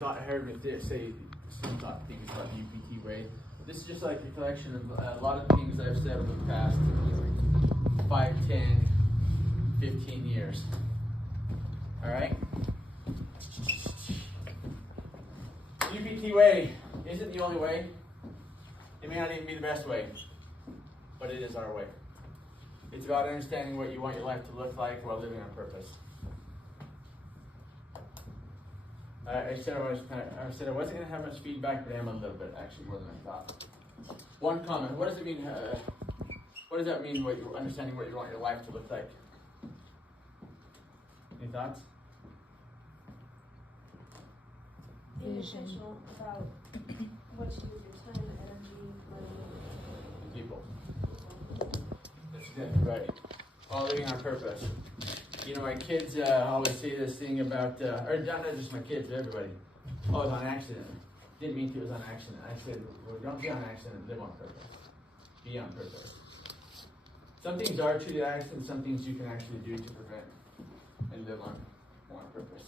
I heard me say some things about the UPT Way. This is just like a collection of a lot of things I've said over the past 5, 10, 15 years. All right? UPT Way isn't the only way. It may not even be the best way, but it is our way. It's about understanding what you want your life to look like while living on purpose. I said I wasn't going to have much feedback, but I am a little bit, actually, more than I thought. One comment: what does it mean? What does that mean? What you're understanding what you want your life to look like? Any thoughts? Being intentional about what you do with your time, energy, money, People. That's exactly right. All living on purpose. You know, my kids always say this thing about, or not just my kids, but everybody. Oh, it was on accident. Didn't mean to, it was on accident. I said, well, don't be on accident, live on purpose. Be on purpose. Some things are treated accident, some things you can actually do to prevent and live on purpose.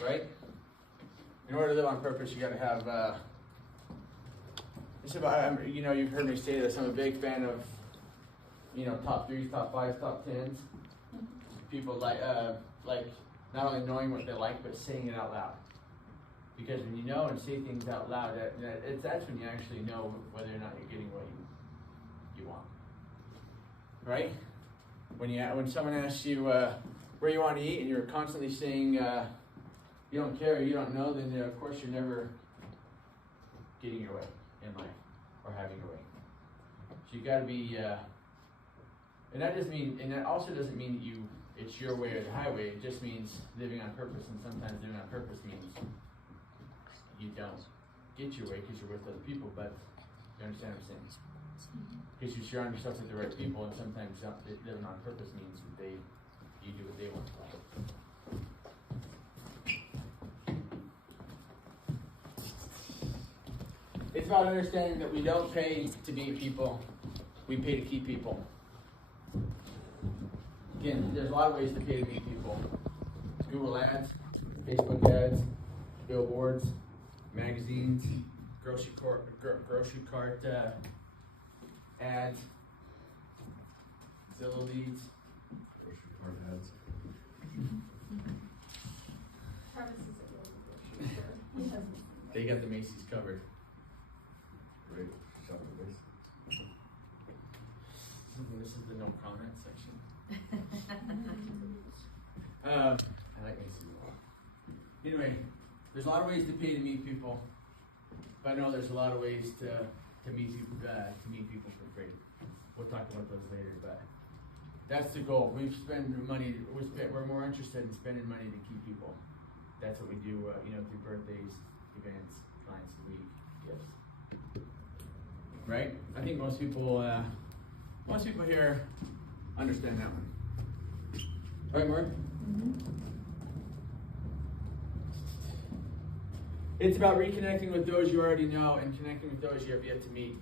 Right? In order to live on purpose, you got to have, it's about, you know, you've heard me say this, I'm a big fan of, you know, top 3s, top 5s, top 10s. People like not only knowing what they like, but saying it out loud. Because when you know and say things out loud, that's when you actually know whether or not you're getting what you want. Right? When someone asks you where you want to eat, and you're constantly saying you don't care, or you don't know, then of course you're never getting your way in life or having your way. So you got to be, and that also doesn't mean that it's your way or the highway. It just means living on purpose, and sometimes living on purpose means you don't get your way because you're with other people, but you understand what I'm saying? Because you surround yourself with the right people, and sometimes living on purpose means that you do what they want. It's about understanding that we don't pay to meet people, we pay to keep people. Again, there's a lot of ways to pay to meet people. Google ads, Facebook ads, billboards, magazines, grocery cart ads, Zillow leads. Grocery cart ads. Travis is at the grocery store. They got the Macy's covered. Great. Shop the base. This is the no comment section. I like Macy's a lot. Anyway, there's a lot of ways to pay to meet people, but I know there's a lot of ways to meet people for free. We'll talk about those later, but that's the goal. We're more interested in spending money to keep people. That's what we do, through birthdays, events, clients of the week, gifts. Right? I think most people here understand that one. Right, Mark? Mm-hmm. It's about reconnecting with those you already know and connecting with those you have yet to meet.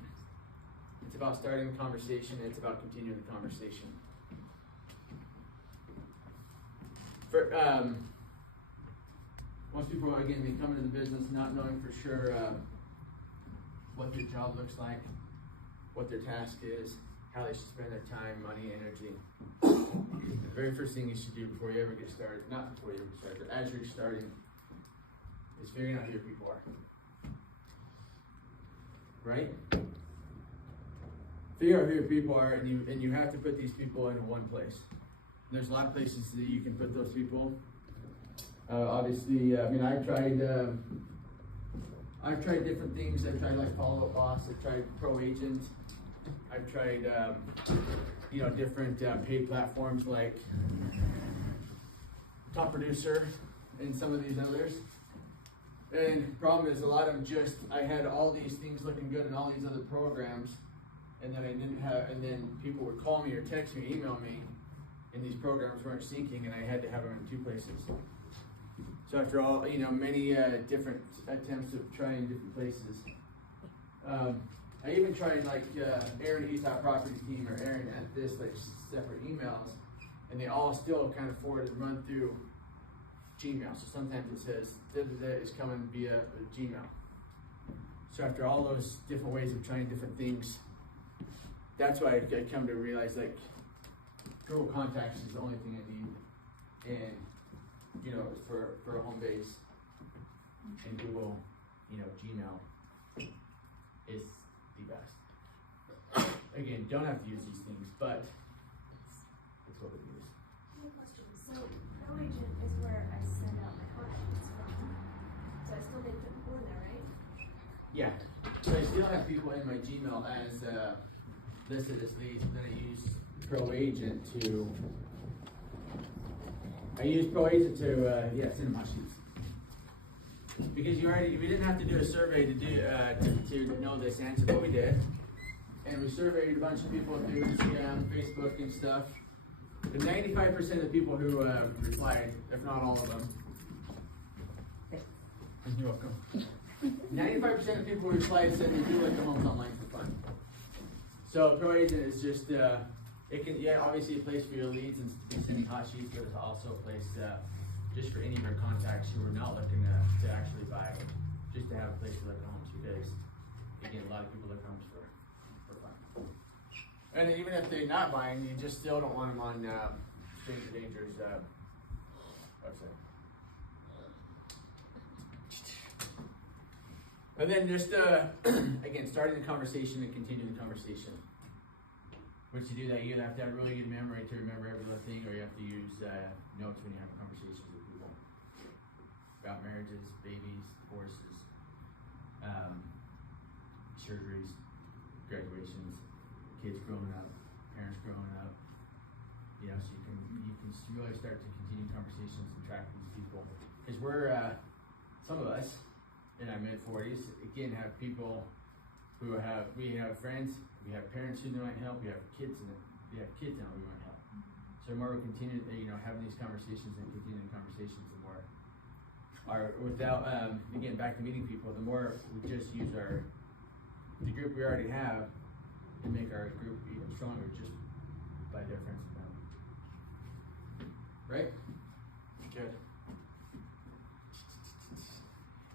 It's about starting a conversation. It's about continuing the conversation. Most people, again, they come into the business not knowing for sure what their job looks like, what their task is, how they should spend their time, money, energy. The very first thing you should do before you ever get started, not before you ever get started, but as you're starting, is figuring out who your people are. Right? Figure out who your people are, and you have to put these people in one place. And there's a lot of places that you can put those people. Obviously, I've tried different things. I've tried like Follow-Up Boss. I've tried Pro Agent. I've tried, different paid platforms like Top Producer and some of these others. And the problem is a lot of them I had all these things looking good in all these other programs, and then and then people would call me or text me, email me, and these programs weren't syncing, and I had to have them in 2 places. So after all, many different attempts of trying different places, I even tried like Aaron at East Property Team or Aaron at this, like separate emails, and they all still kind of run through Gmail. So sometimes it says that is coming via Gmail. So after all those different ways of trying different things, that's why I come to realize like Google Contacts is the only thing I need, and you know, for a home base, and Google, you know, Gmail is the best. Again, don't have to use these things, but it's what we use. I have a question. So ProAgent is where I send out my hot sheets from. So I still need to put people in there, right? Yeah. So I still have people in my Gmail as listed as leads, but then I use ProAgent to send them hot sheets. Because we didn't have to do a survey to know this answer, but we did. And we surveyed a bunch of people through Instagram, Facebook, and stuff. And 95% of the people who replied, if not all of them, you're welcome. 95% of people who replied said they do like their homes online for fun. So ProAgent is just it can obviously a place for your leads and sending hot sheets, but it's also a place just for any of your contacts who are not looking to actually buy, just to have a place to look at homes, because again, a lot of people look at homes for fun. And even if they're not buying, you just still don't want them on Stranger Danger's website. And then just again, starting the conversation and continuing the conversation. Once you do that, you either have to have really good memory to remember every little thing, or you have to use notes when you have conversations with people about marriages, babies, divorces, surgeries, graduations, kids growing up, parents growing up. You know, so you can really start to continue conversations and track these people, because we're some of us in our mid-40s again have people who we have friends. We have parents who might help. We have kids now we might help. So the more we continue, having these conversations and continuing conversations, the more again, back to meeting people, the more we just use the group we already have to make our group even stronger just by difference in them. Right? Good.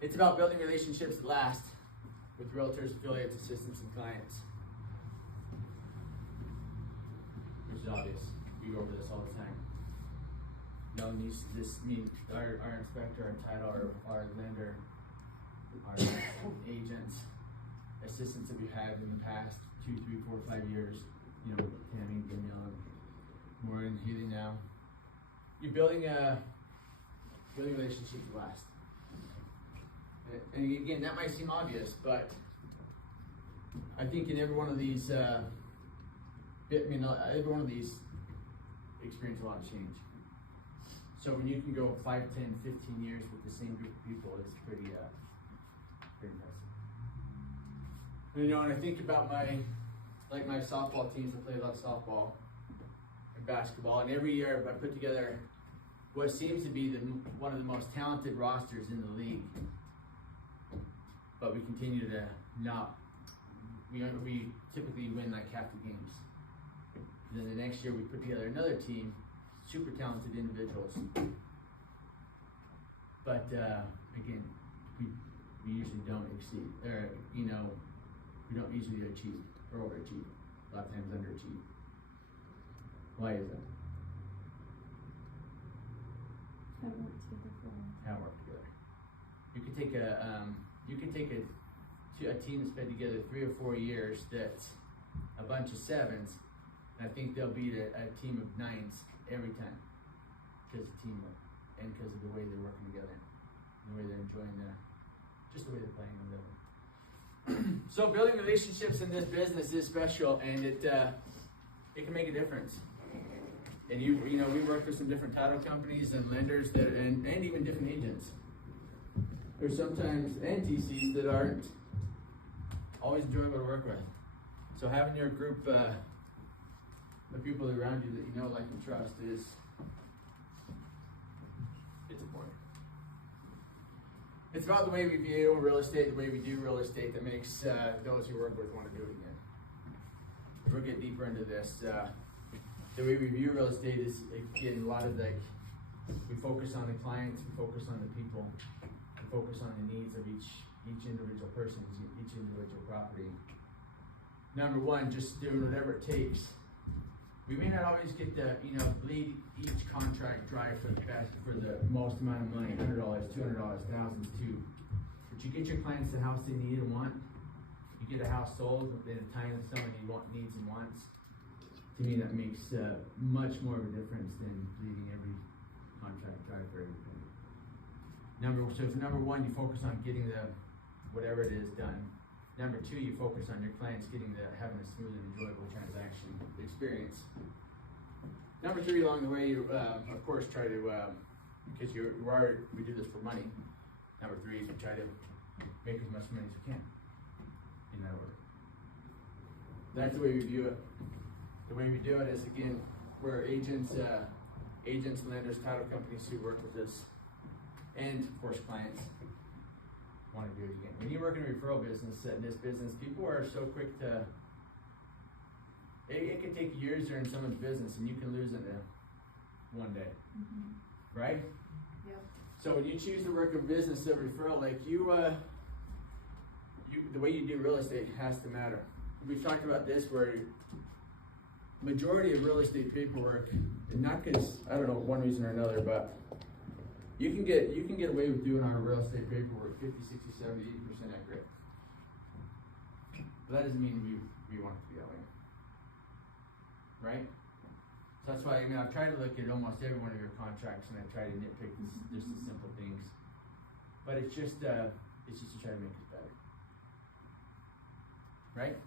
It's about building relationships that last with realtors, affiliates, assistants, and clients. Which is obvious. We go over this all the time. Knowing our inspector, our title, our lender, our agents, assistants that we've had in the past 2, 3, 4, 5 years. Tammy, Danielle, Maureen, Healy now. You're building relationships that last. And again, that might seem obvious, but I think in every one of these, every one of these experience a lot of change. So when you can go 5, 10, 15 years with the same group of people, it's pretty impressive. And when I think about my softball teams, I play a lot of softball and basketball, and every year I put together what seems to be one of the most talented rosters in the league. But we continue to not. We typically win like half the games. And then the next year we put together another team, super talented individuals. But again, we usually don't exceed, or we don't usually achieve or overachieve. A lot of times underachieve. Why is that? How work together. You could take a team that's been together 3 or 4 years that's a bunch of 7s, and I think they'll beat a team of 9s every time because of teamwork and because of the way they're working together and the way they're enjoying just the way they're playing and living. So building relationships in this business is special, and it can make a difference. And we work with some different title companies and lenders and even different agents. There's sometimes NTCs that aren't always enjoyable to work with. So having your group, the people around you that you know, like, and trust it's important. It's about the way we view real estate, the way we do real estate that makes those you work with want to do it again. If we'll get deeper into this, the way we view real estate is, again, a lot of We focus on the clients, we focus on the people, we focus on the needs of each individual person, each individual property. Number one, just doing whatever it takes. We may not always get the, lead each contract drive for the best, for the most amount of money, $100, $200, thousands too. But you get your clients the house they need and want. You get a house sold in a time that somebody needs and wants. To me, that makes much more of a difference than leading every contract drive for everything. So for number one, you focus on getting the whatever it is done. Number two, you focus on your clients having a smooth and enjoyable transaction experience. Number three, along the way, you of course try to because we do this for money. Number three is we try to make as much money as we can. In that order. That's the way we view it. The way we do it is, again, we're agents, lenders, title companies who work with us, and of course clients want to do it again. When you work in a referral business, in this business, people are so quick to, it can take years during someone's business and you can lose it in one day, right? Yep. So when you choose to work a business of referral, like the way you do real estate has to matter. We've talked about this where majority of real estate paperwork, and not because, I don't know, one reason or another, but you can get away with doing our real estate paperwork 50, 60, 70, 80% accurate. But that doesn't mean we want it to be that way. Right? So that's why, I've tried to look at almost every one of your contracts and I've tried to nitpick just the simple things. But it's just to try to make it better. Right?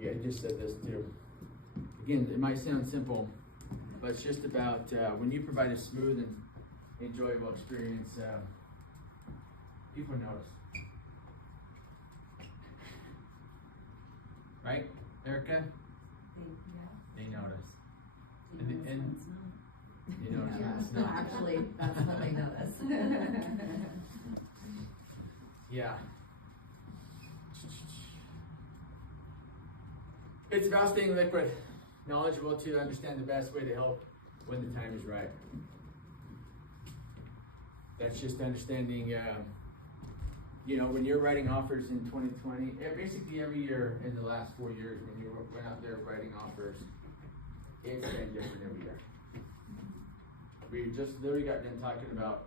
Yeah, I just said this too. Again, it might sound simple, but it's just about when you provide a smooth and enjoyable experience, people notice. Right, Erica? They notice. And you notice when it's not. Actually, that's what they notice. Yeah. It's about staying liquid, knowledgeable to understand the best way to help when the time is right. That's just understanding, when you're writing offers in 2020, basically every year in the last 4 years when you went out there writing offers, it's been different every year. We just literally got done talking about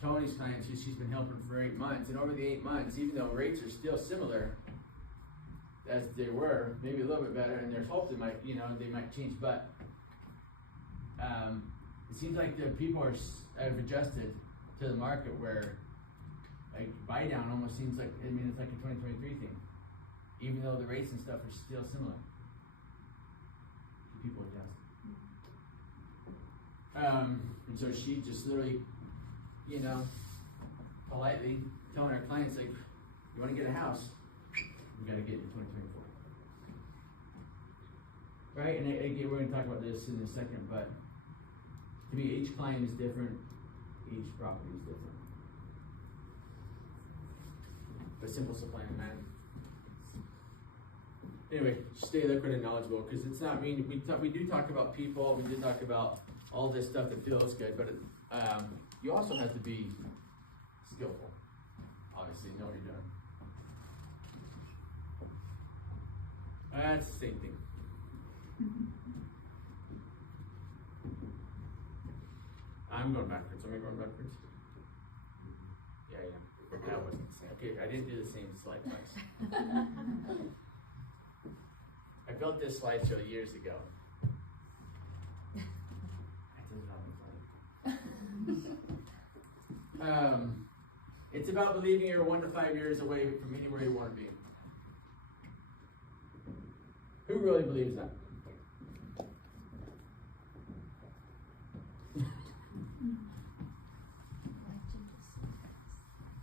Tony's clients who she's been helping for 8 months, and over the 8 months, even though rates are still similar as they were, maybe a little bit better, and there's hope they might change, but it seems like the people have adjusted to the market where like buy down almost seems like, it's like a 2023 thing, even though the rates and stuff are still similar. People adjust. And so she just literally, politely telling our clients, like, you want to get a house, we got to get it in 2024. Right? And again, we're going to talk about this in a second, but to me, each client is different, each property is different. But simple supply and demand. Anyway, stay liquid and knowledgeable, because it's not mean we do talk about people, we do talk about all this stuff that feels good, but you also have to be skillful. Obviously, know what you're doing. That's the same thing. I'm going backwards. Am I going backwards? Yeah. That wasn't the same. Okay, I didn't do the same slide twice. I built this slideshow years ago. I did it on the phone. It's about believing you're 1 to 5 years away from anywhere you want to be. Who really believes that?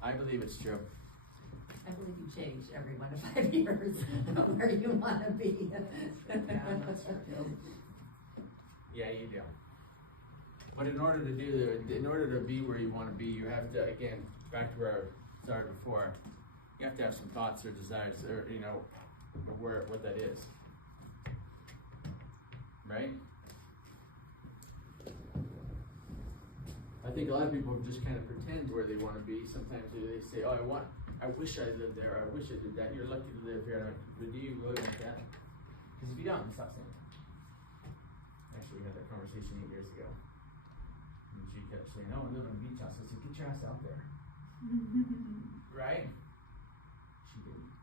I believe it's true. I believe you change every 1 to 5 years from where you want to be. Yeah, you do. But in order to be where you want to be, you have to, again, back to where I started before, you have to have some thoughts or desires, or of what that is. Right? I think a lot of people just kind of pretend where they want to be. Sometimes they say, oh, I wish I lived there, or I wish I did that. You're lucky to live here. But do you really want that? Because if you don't, stop saying it. Actually, we had that conversation 8 years ago. And she kept saying, oh, I live on a beach house. I said, get your ass out there. Right? She didn't.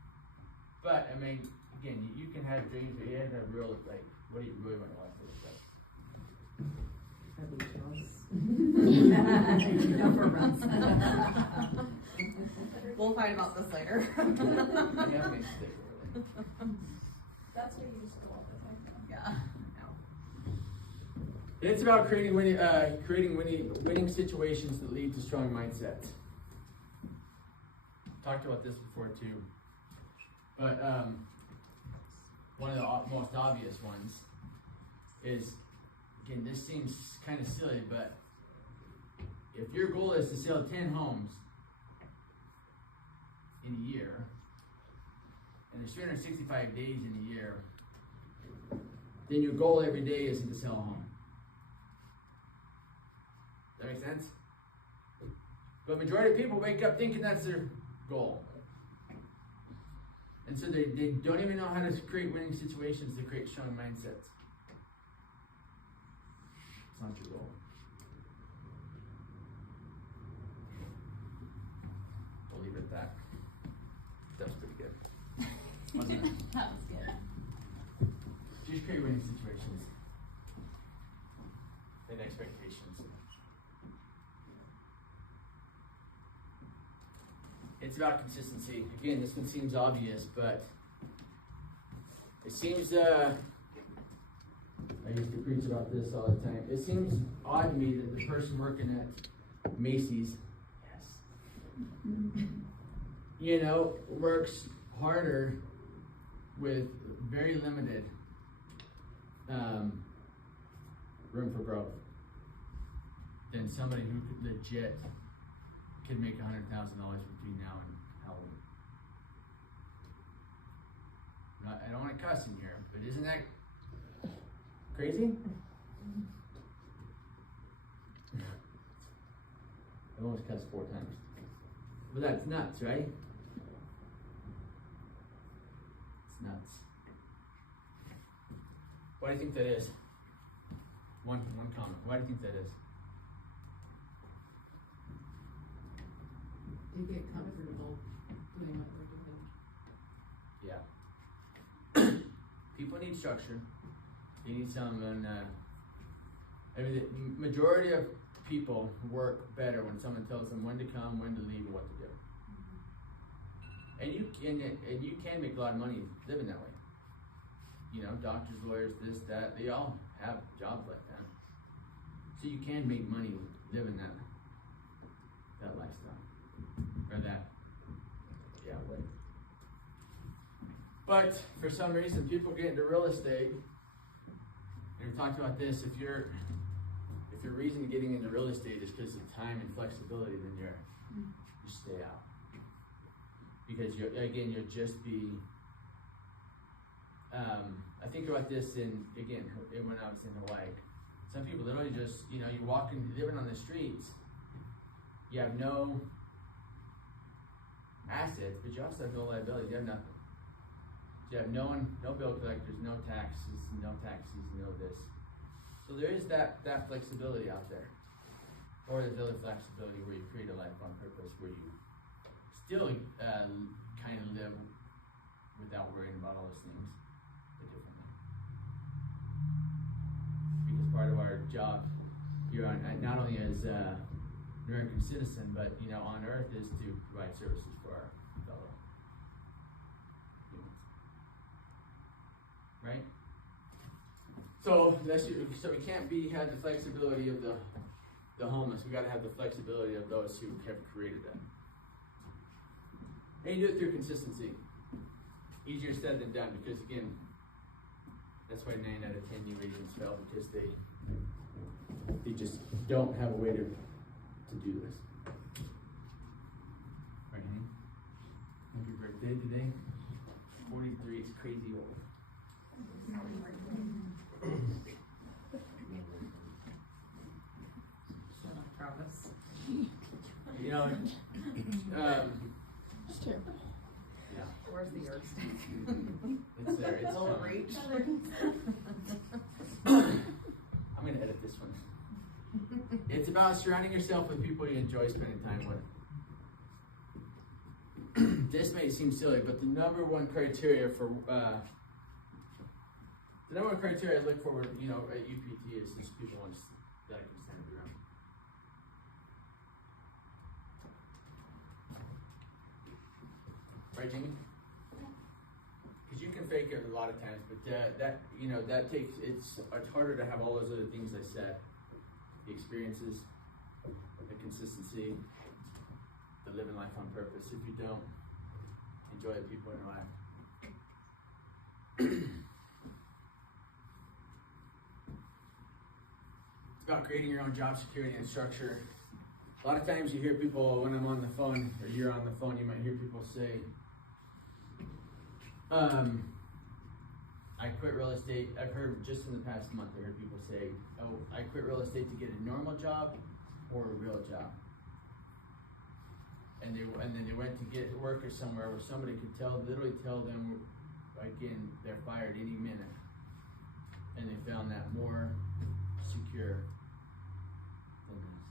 But, I mean, again, you can have dreams, but you have to have real, like, what do you really want your life to look like? A beach house. Never runs. We'll fight about this later. You have to make a stick with it. That's what you just go all the time. Yeah. It's about creating winning situations that lead to strong mindsets. Talked about this before too, but one of the most obvious ones is, again, this seems kind of silly, but if your goal is to sell 10 homes in a year, and there's 365 days in a year, then your goal every day isn't to sell a home. That make sense? But majority of people wake up thinking that's their goal. And so they don't even know how to create winning situations to create strong mindsets. It's not your goal. We'll leave it at that. That was pretty good. Wasn't it? That was good. Just create winning situations and expectations. It's about consistency. Again, this one seems obvious, but it seems, I used to preach about this all the time. It seems odd to me that the person working at Macy's, works harder with very limited room for growth than somebody who legit could make $100,000 between now and Halloween. I don't want to cuss in here, but isn't that crazy? I almost cussed 4 times. But that's nuts, right? It's nuts. Why do you think that is? One comment. Why do you think that is? You get comfortable doing what they're doing. Yeah. People need structure. They need someone. The majority of people work better when someone tells them when to come, when to leave, and what to do. And you can make a lot of money living that way. Doctors, lawyers, this, that, they all have jobs like that. So you can make money living that lifestyle. Or that way. But for some reason, people get into real estate. And we talked about this. If your reason getting into real estate is because of time and flexibility, then you stay out. Because you'll just be. I think about this when I was in Hawaii. Some people literally just, you're living on the streets. You have no assets, but you also have no liabilities. You have nothing. You have no bill collectors, no taxes, no this. So there is that flexibility out there. Or there's other flexibility where you create a life on purpose, where you still kind of live without worrying about all those things, but differently. Because part of our job here on, not only as an American citizen, but on Earth, is to provide services for our fellow humans. Right? So we can't have the flexibility of the homeless. We got to have the flexibility of those who have created them. And you do it through consistency. Easier said than done, because again, that's why 9 out of 10 new agents fail, because they just don't have a way to do this. Right, honey? Happy birthday today. 43 is crazy old. Shut up, Travis. You know, It's terrible. yeah, Where's the yardstick? it's there. It's Will it reach? I'm gonna edit this one. It's about surrounding yourself with people you enjoy spending time with. This may seem silly, but the number one criteria for I look for, you know, at UPT is just people that I can stand around. Right, Jamie? Because you can fake it a lot of times, but it's harder to have all those other things I said. The experiences, the consistency, the living life on purpose. If you don't enjoy the people in your life. It's about creating your own job security and structure. A lot of times you hear people, when I'm on the phone, or you're on the phone, you might hear people say, I quit real estate. I've heard just in the past month, I heard people say, oh, I quit real estate to get a normal job or a real job. And then they went to get work or somewhere where somebody could literally tell them, again, they're fired any minute. And they found that more secure than this.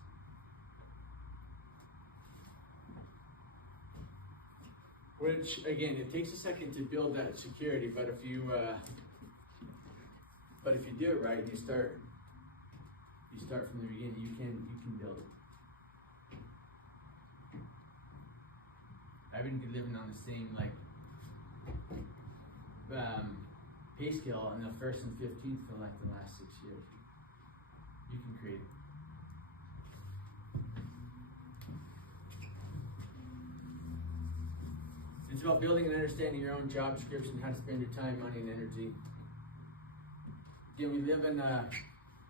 Which, again, it takes a second to build that security, but if you do it right, you start from the beginning, you can build it. I've been living on the same pay scale in the 1st and 15th for like the last 6 years. You can create it. It's about building and understanding your own job description, how to spend your time, money, and energy. Again, we live in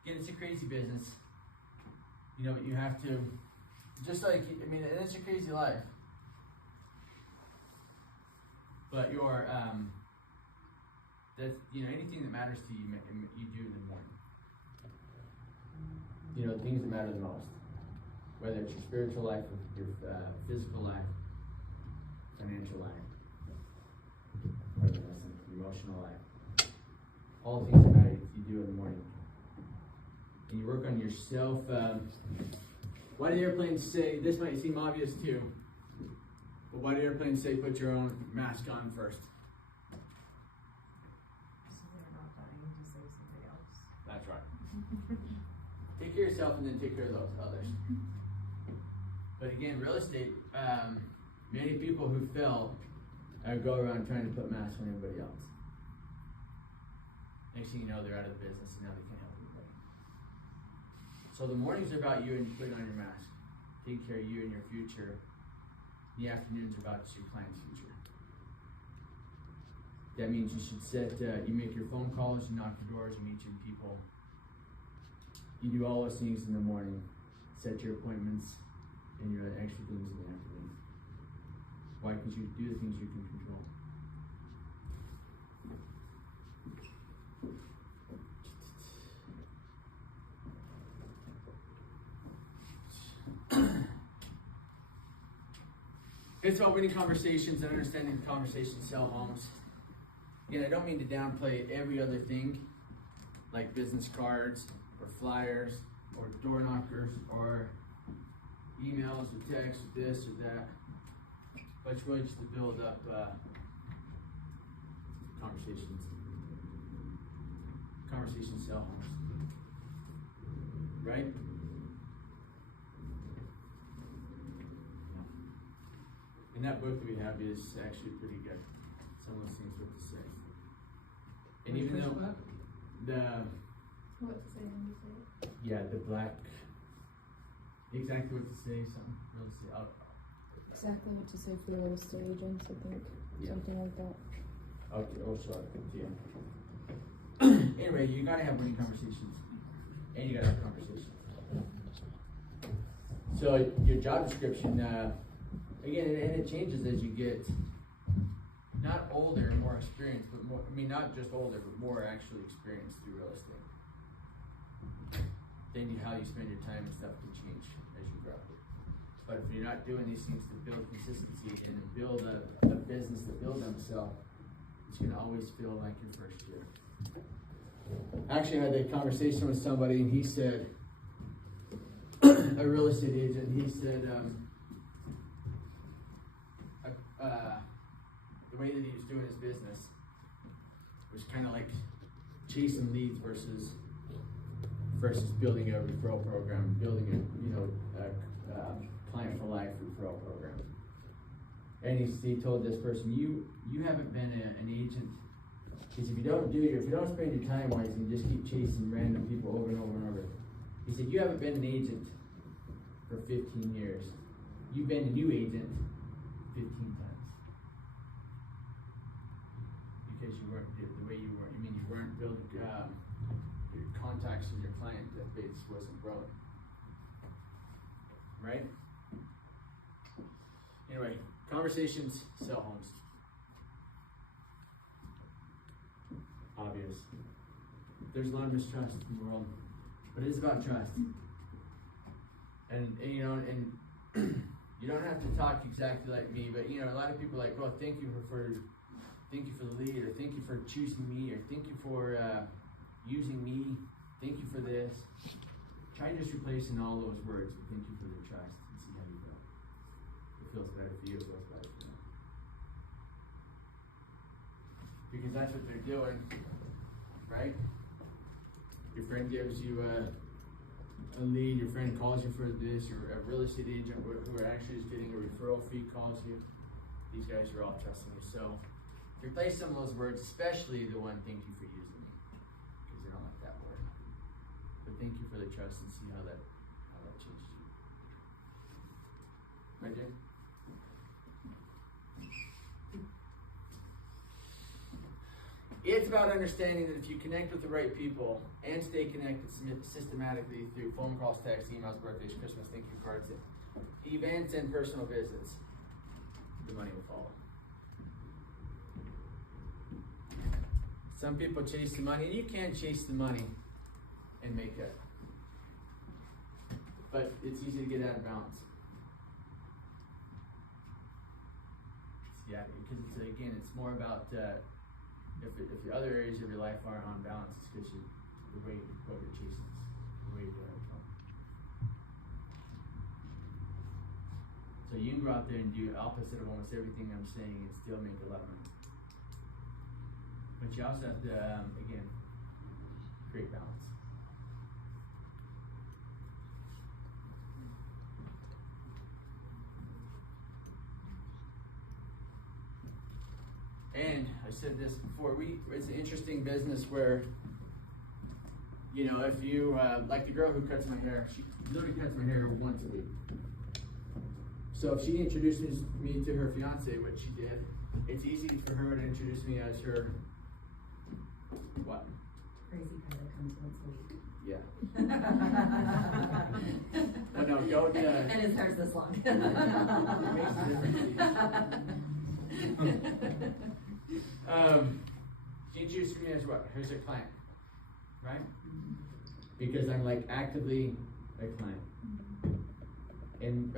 it's a crazy business. You know, you have to, and it's a crazy life. But anything that matters to you, you do in the morning. You know, things that matter the most. Whether it's your spiritual life, your physical life, financial life, whether that's an emotional life. All the things that matter, you do in the morning. And you work on yourself. Why do airplanes say, this might seem obvious too, but why do airplanes say put your own mask on first? So they're not dying to save somebody else. That's right. Take care of yourself and then take care of those others. But again, real estate, many people who fail go around trying to put masks on everybody else. Next thing you know, they're out of the business and now they can't help anybody. So the mornings are about you and you put on your mask. Taking care of you and your future. The afternoons are about your client's future. That means you should you make your phone calls, you knock your doors, you meet your people. You do all those things in the morning. Set your appointments and your extra things in the afternoon. Why? Because you do the things you can control. It's about winning conversations and understanding the conversations sell homes. Again, I don't mean to downplay every other thing, like business cards, or flyers, or door knockers, or emails, or texts, or this or that. But it's really just to build up conversations. Conversations sell homes. Right? And that book that we have is actually pretty good. Some of those things what to say. And even though What to say when you say it? the black, exactly what to say, something real estate. Exactly what to say for the real estate agents, I think. Yeah. Something like that. Okay, sorry, yeah. Anyway, you gotta have winning conversations. And you gotta have conversations. So your job description, again, and it changes as you get, not older, more experienced, but more, I mean, not just older, but more actually experienced through real estate. Then how you spend your time and stuff can change as you grow. But if you're not doing these things to build consistency and to build a business that builds on itself, it's gonna always feel like your first year. Actually, I had that conversation with somebody, and he said, a real estate agent, he said, the way that he was doing his business was kind of like chasing leads versus building a referral program, building a client for life referral program. And he told this person, you haven't been an agent. Because if you don't spend your time wisely and just keep chasing random people over and over and over, he said, you haven't been an agent for 15 years. You've been a new agent 15 times. Because you weren't the way you were. I mean, you weren't building your contacts with your client base wasn't growing. Right? Anyway, conversations sell homes. Obvious. There's a lot of mistrust in the world, but it is about trust. And you know, and you don't have to talk exactly like me, but you know, a lot of people are like, well, thank you for the lead, or thank you for choosing me, or thank you for using me, thank you for this. Try just replacing all those words with thank you for the trust and see how you go. It feels better for you, it feels better for them. Because that's what they're doing, right? Your friend gives you a lead, your friend calls you for this, or a real estate agent who actually is getting a referral fee calls you. These guys are all trusting you. So replace some of those words, especially the one thank you for using me, because they don't like that word. But thank you for the trust, and see how that changes you. Right, Jay? It's about understanding that if you connect with the right people and stay connected systematically through phone calls, texts, emails, birthdays, Christmas, thank you cards, events, and personal visits, the money will follow. Some people chase the money, and you can chase the money and make it. But it's easy to get out of balance. Yeah, because it's more about if the other areas of your life aren't on balance, it's because the way what you're chasing is the way you're doing it. So you can go out there and do opposite of almost everything I'm saying and still make a lot of money. But you also have to, again, create balance. And I said this before, it's an interesting business where, you know, if you, like the girl who cuts my hair, she literally cuts my hair once a week. So if she introduces me to her fiance, which she did, it's easy for her to introduce me as her, what? Crazy guy that comes once a week. Yeah. But no, don't, and his hair's this long. It makes a difference. She introduced me as what? Here's her client, right? Because I'm like actively a client. And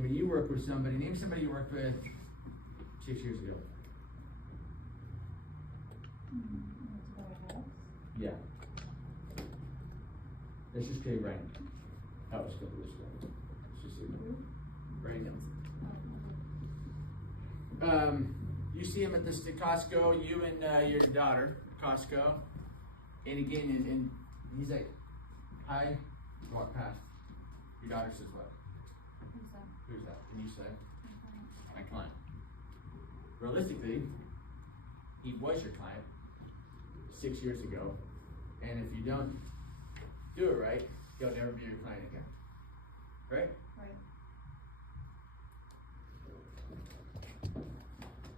when you work with somebody, name somebody you worked with 6 years ago. Yeah. Let's just say Ryan. Oh, let's go to this guy. Let's just say Ryan Nelson. You see him at the Costco, you and your daughter, Costco. And again, and he's like, hi, walk past. Your daughter says what? Who's that? And you say, my client. Realistically, he was your client 6 years ago. And if you don't do it right, he'll never be your client again. Right? Right.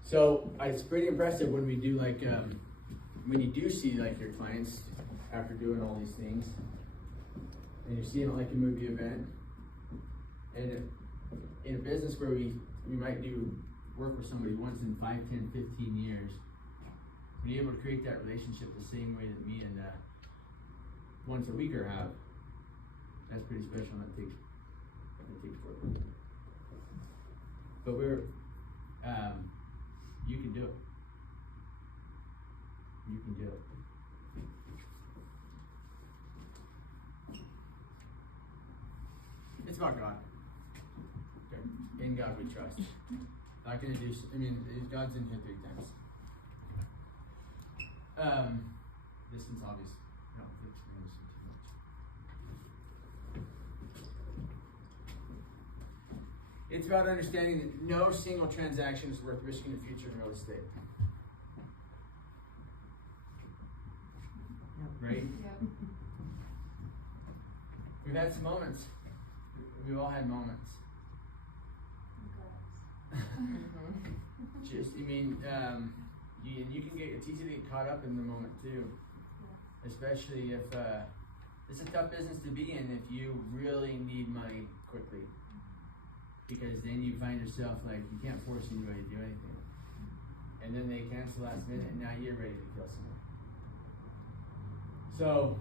So it's pretty impressive when we do like, when you do see like your clients after doing all these things, and you see them at like a movie event, and in a business where we might do work with somebody once in 5, 10, 15 years, when you're able to create that relationship the same way that me and once a weeker have, that's pretty special. That takes work. But you can do it. You can do it. It's about God. Okay. In God we trust. Not gonna do. God's in here 3 times. Distance obvious. I don't think we're gonna see too much. It's about understanding that no single transaction is worth risking the future in real estate. Right? Yep. We've had some moments. We've all had moments. Just, you can get, it's easy to get caught up in the moment too. Especially if, it's a tough business to be in if you really need money quickly. Because then you find yourself like, you can't force anybody to do anything. And then they cancel last minute and now you're ready to kill someone. So,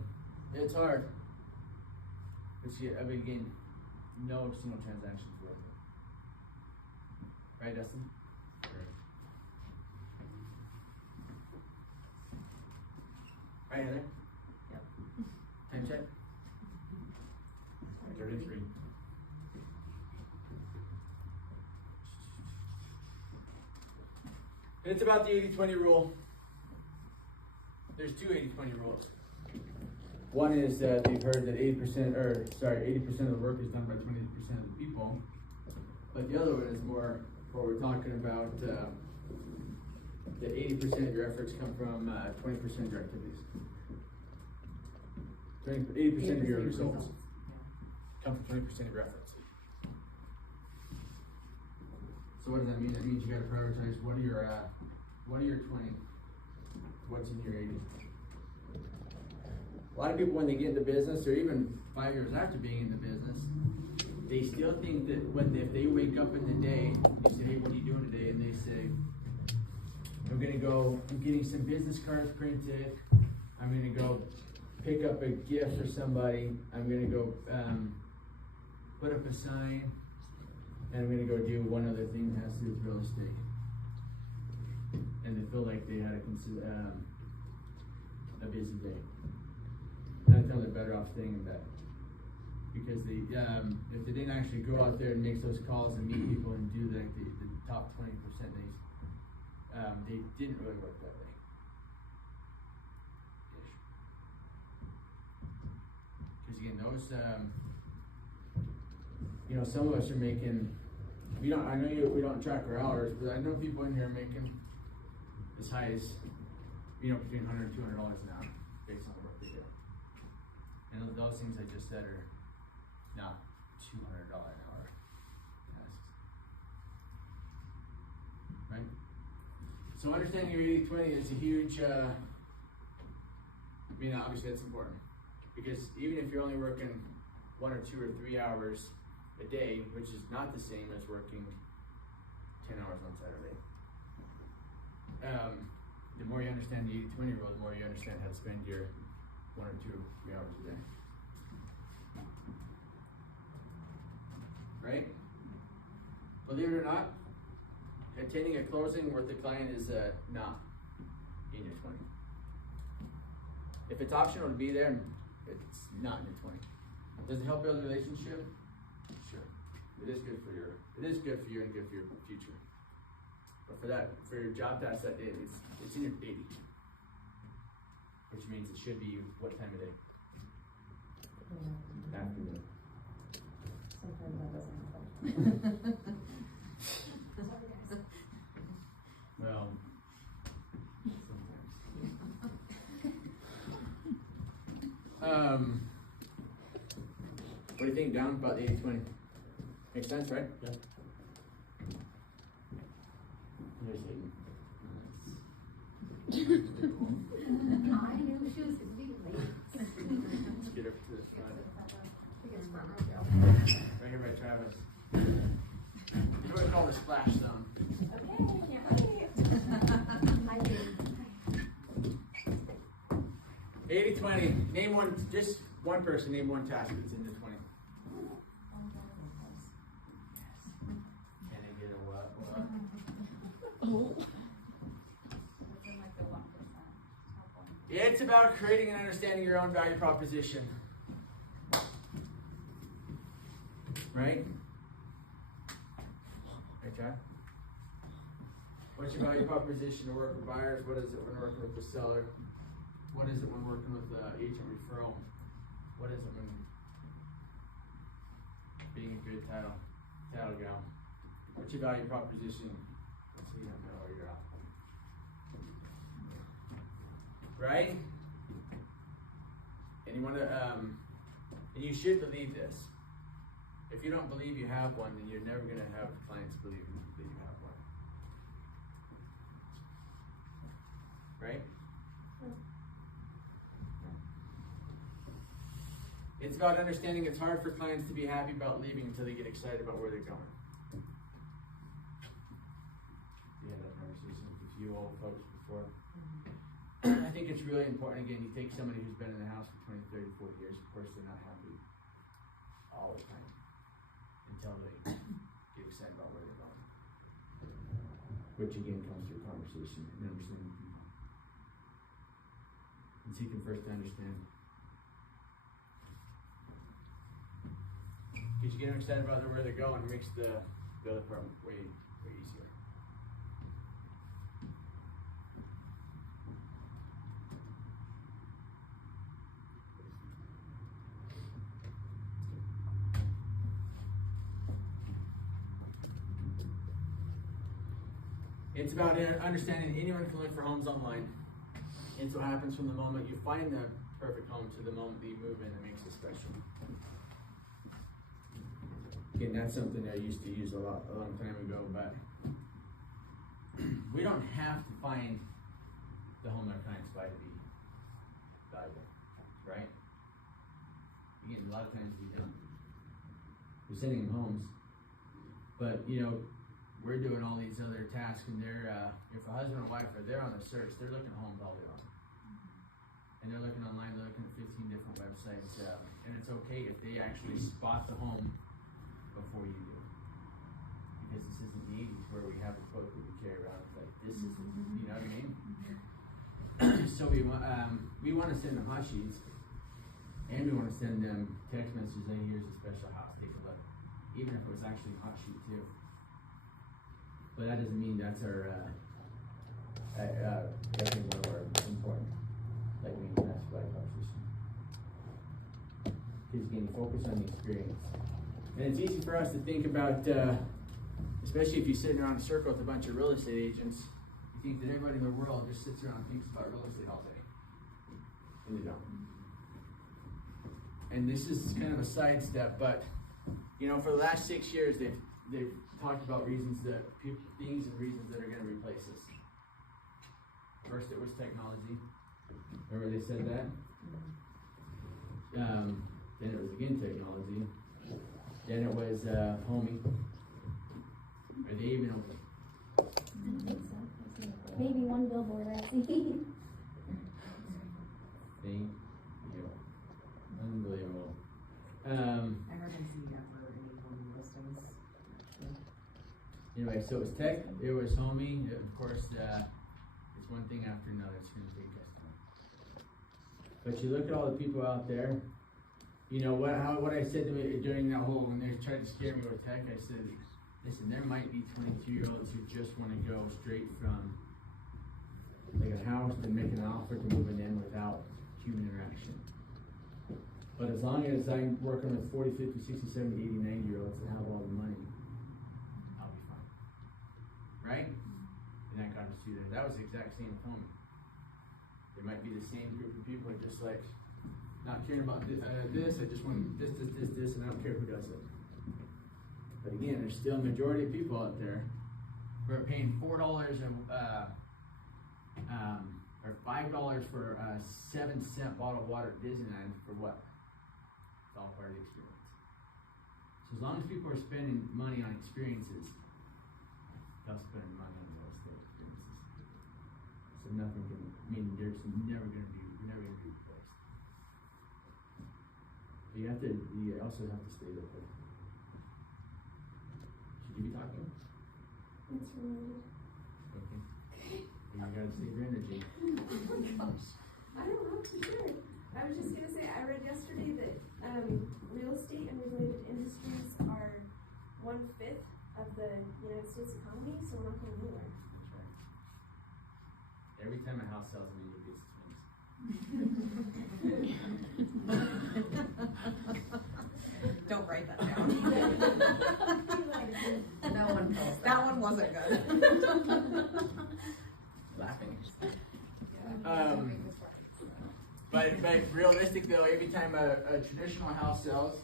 it's hard. But again, no single transaction is worth it. Right, Dustin? Right, Heather? Yep. Time check? 33. It's about the 80-20 rule. There's 2 80-20 rules. One is that you've heard that 80% of the work is done by 20% of the people. But the other one is more what we're talking about, that 80% of your efforts come from 20% of your activities. 80% of your results come from 20% of your efforts. So what does that mean? That means you got to prioritize what are your 20, what's in your 80. A lot of people, when they get into business, or even 5 years after being in the business, they still think that if they wake up in the day, you say, hey, what are you doing today? And they say, I'm getting some business cards printed. I'm gonna go pick up a gift for somebody. I'm gonna go put up a sign. And I'm gonna go do one other thing that has to do with real estate. And they feel like they had a busy day. And I tell them they're better off staying in bed. Because if they didn't actually go out there and make those calls and meet people and do the top 20%, they didn't really work that day. Because again, those, some of us are making, we don't track our hours, but I know people in here making as high as, between $100 and $200 an hour based on the work they do. And those things I just said are not $200 an hour tasks. Right? So understanding your 80-20 is a huge, obviously that's important. Because even if you're only working 1 or 2 or 3 hours a day, which is not the same as working 10 hours on Saturday. The more you understand the 80-20 rule, the more you understand how to spend your 1 or 2 or 3 hours a day. Right? Believe it or not, attending a closing with the client is not in your 20. If it's optional to be there, it's not in your 20. Does it help build a relationship? Sure. It is good for you and good for your future. But for your job task that day, it's in your 80. Which means it should be what time of day? Afternoon. Sometimes that doesn't happen. Well, sometimes. What do you think, Don, about the 80-20? Makes sense, right? Yeah. Here's Hayden. I knew she was gonna be late. Let's get her to the front. Right here by Travis. You know what we call the splash zone. Okay. Name one, just one person, name one task that's in the 20. Can I get a what? Oh. Within like the 1%, top one. It's about creating and understanding your own value proposition. Right? Right, Chad? What's your value proposition to work with buyers? What is it when working with the seller? What is it when working with agent referral? What is it when being a good title gal? What's your value proposition? So you don't know where you're at. Right? And you want to, and you should believe this. If you don't believe you have one, then you're never going to have clients believe that you have one. Right? It's about understanding it's hard for clients to be happy about leaving until they get excited about where they're going. You had that conversation with a few old folks before. I think it's really important, again, you take somebody who's been in the house for 20, 30, 40 years, of course they're not happy all the time until they get excited about where they're going. Which again comes through conversation and understanding people. And seeking first to understand. Because you get them excited about where they're going, it makes the other part way easier. It's about understanding anyone can look for homes online. It's what happens from the moment you find the perfect home to the moment that you move in that makes it special. Again, that's something I used to use a long time ago, but we don't have to find the home our clients buy to be valuable, right? Again, a lot of times we don't. We're sending them homes, but you know, we're doing all these other tasks, and they're if a husband or wife are there on the search, they're looking at homes all day long, and they're looking online, they're looking at 15 different websites, and it's okay if they actually spot the home before you do, because this isn't the 80s where we have a quote that we carry around. It's like, this is, you know what I mean? So we want to send them hot sheets, and we want to send them text messages. Hey, here's a special house, take a look, even if it was actually a hot sheet too. But that doesn't mean that's our definitely one of our important, like we that's value proposition. Because again, focus on the experience. And it's easy for us to think about, especially if you're sitting around a circle with a bunch of real estate agents, you think that everybody in the world just sits around and thinks about real estate all day. And they don't. And this is kind of a sidestep, but you know, for the last 6 years, they've talked about reasons that things and reasons that are going to replace us. First, it was technology. Remember they said that? Then it was again technology. Then it was homing. Are they even open? I don't think so. Maybe one billboard I see. Thing. Yeah. Unbelievable. I haven't seen that for any home listings. Anyway, so it was tech, it was homing, of course, it's one thing after another, it's going to take us time. But you look at all the people out there, you know, what I said to me during that whole, when they tried to scare me with tech, I said, listen, there might be 22-year-olds who just want to go straight from like a house and make an offer to moving in without human interaction. But as long as I'm working with 40, 50, 60, 70, 80, 90-year-olds that have all the money, I'll be fine. Right? And that got us through there. That was the exact same with homie. There might be the same group of people just like, not caring about this, I just want this, and I don't care who does it. But again, there's still a majority of people out there who are paying $4 or $5 for a 7-cent bottle of water at Disneyland for what? It's all part of the experience. So as long as people are spending money on experiences, they'll spend money on real estate experiences. So nothing can, I mean, we're never gonna be replaced. You also have to stay there. Should you be talking? It's related. Okay. You gotta save your energy. I don't know for sure. I was just gonna say, I read yesterday that real estate and related industries are 1/5 of the United States economy, so we're not going anywhere. That's right. Every time a house sells, a new business wins. Don't write that down. That one wasn't good. Laughing. But realistic though, every time a traditional house sells,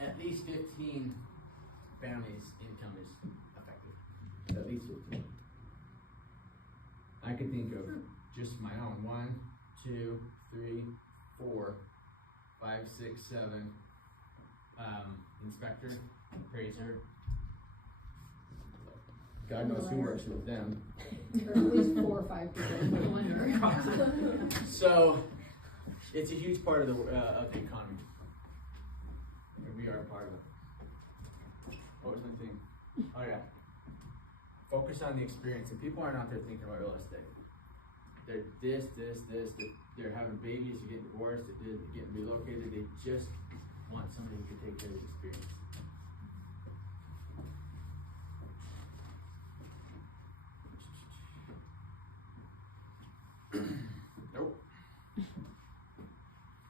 at least 15 families' income is affected. At least 15. I could think of just my own 1, 2, 3, 4, 5, 6, 7. Inspector, appraiser. God knows who works with them. Or at least 4 or 5 people. So, it's a huge part of the economy. And we are a part of it. What was my thing? Oh yeah. Focus on the experience. And people aren't out there thinking about real estate. They're this. They're having babies, they're getting divorced, they're getting relocated. They just want somebody who can take care of the experience. Nope.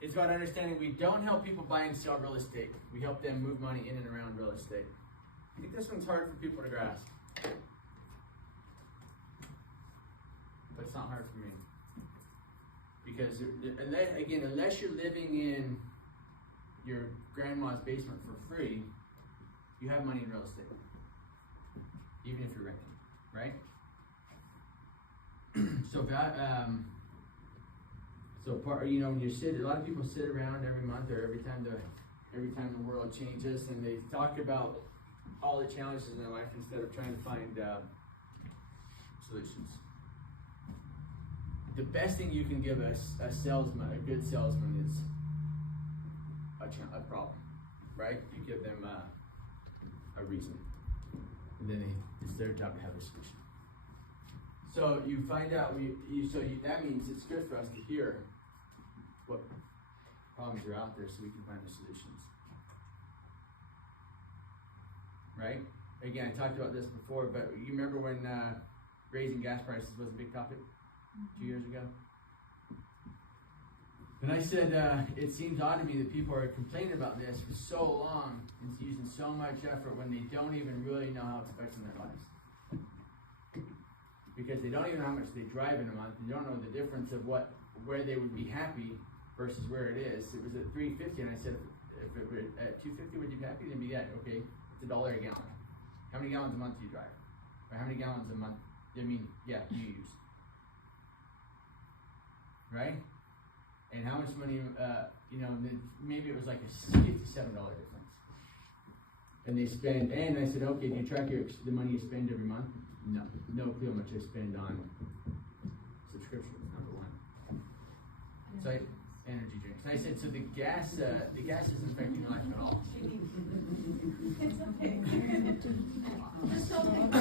It's about understanding we don't help people buy and sell real estate. We help them move money in and around real estate. I think this one's hard for people to grasp. But it's not hard for me. Because, unless you're living in your grandma's basement for free, you have money in real estate. Even if you're renting, right? When you sit, a lot of people sit around every month or every time the world changes, and they talk about all the challenges in their life instead of trying to find solutions. The best thing you can give a salesman, a good salesman, is a problem, right? You give them a reason, and then it's their job to have a solution. So you find out, that means it's good for us to hear what problems are out there so we can find the solutions. Right? Again, I talked about this before, but you remember when raising gas prices was a big topic 2 years ago? And I said, it seems odd to me that people are complaining about this for so long and using so much effort when they don't even really know how it's affecting their lives. Because they don't even know how much they drive in a month. They don't know the difference of where they would be happy versus where it is. It was at $3.50, and I said, if it were at $2.50, would you be happy? Then be that, okay, it's $1 a gallon. How many gallons a month do you drive? Or how many gallons a month, you use? Right? And how much money, maybe it was like a $57 difference. And they spend, and I said, okay, do you track the money you spend every month? No clue how much I spend on subscriptions, number one. So energy drinks. I said, so the gas isn't affecting your life at all. It's okay. Just don't think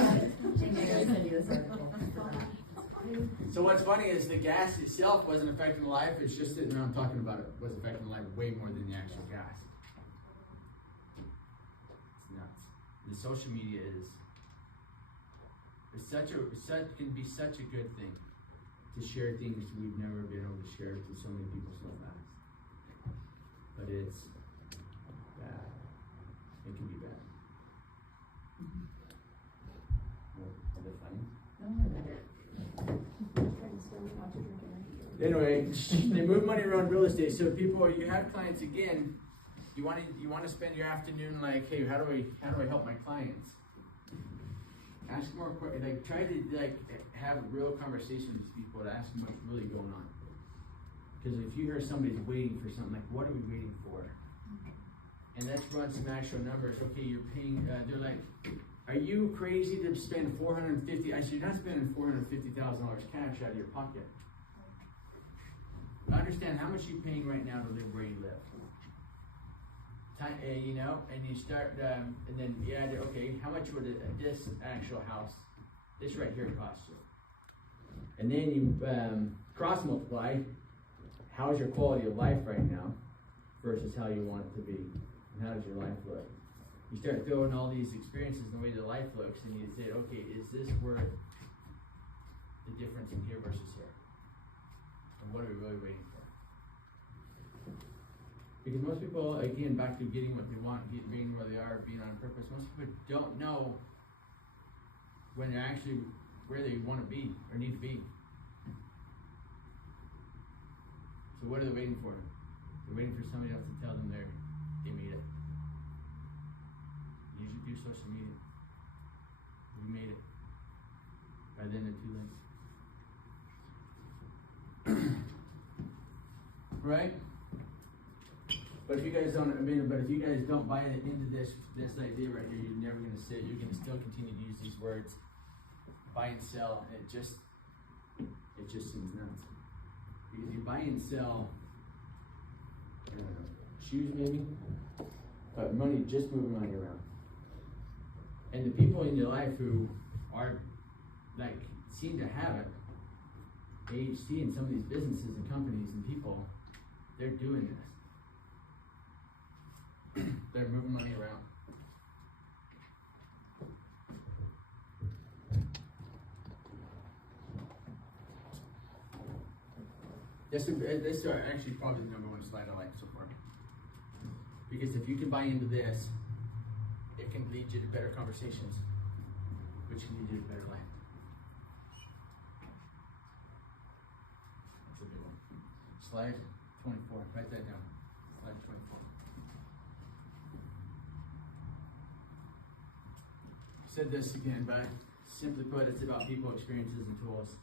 So what's funny is the gas itself wasn't affecting life, it's just sitting around talking about it was affecting life way more than the actual gas. It's nuts. The social media can be such a good thing to share things we've never been able to share to so many people so fast. But it's bad. It can be bad. Is it funny? Anyway, they move money around real estate. So people, you have clients again. You want to spend your afternoon like, hey, how do I help my clients? Ask more questions. Like, try to have a real conversation with these people to ask them what's really going on. Because if you hear somebody's waiting for something, like, what are we waiting for? And let's run some actual numbers. Okay, you're paying. They're like, are you crazy to spend $450,000? I said, you're not spending $450,000 cash out of your pocket. understand how much you're paying right now to live where you live. You know, and you start, and then you add, okay, how much would this actual house, this right here, cost you? And then you cross multiply, how's your quality of life right now versus how you want it to be, and how does your life look? You start throwing all these experiences in the way the life looks, and you say, okay, is this worth the difference in here versus here? And what are we really waiting for? Because most people, again, back to getting what they want, being where they are, being on purpose, most people don't know when they're actually where they want to be or need to be. So what are they waiting for? They're waiting for somebody else to tell them they made it. Usually through social media. We made it. By then they're too late. Right? But if you guys don't, but if you guys don't buy into this idea right here, you're never going to sit. You're going to still continue to use these words, buy and sell. And it just seems nuts. Because you buy and sell, I don't know, shoes maybe, but money, just moving money around. And the people in your life who are like seem to have it, AHC and some of these businesses and companies and people, they're doing this. They're moving money around. This is actually probably the number one slide I like so far. Because if you can buy into this, it can lead you to better conversations, which can lead you to a better life. That's a big one. Slide 24, write that down. Slide 24. Said this again, but simply put, it's about people, experiences, and tools.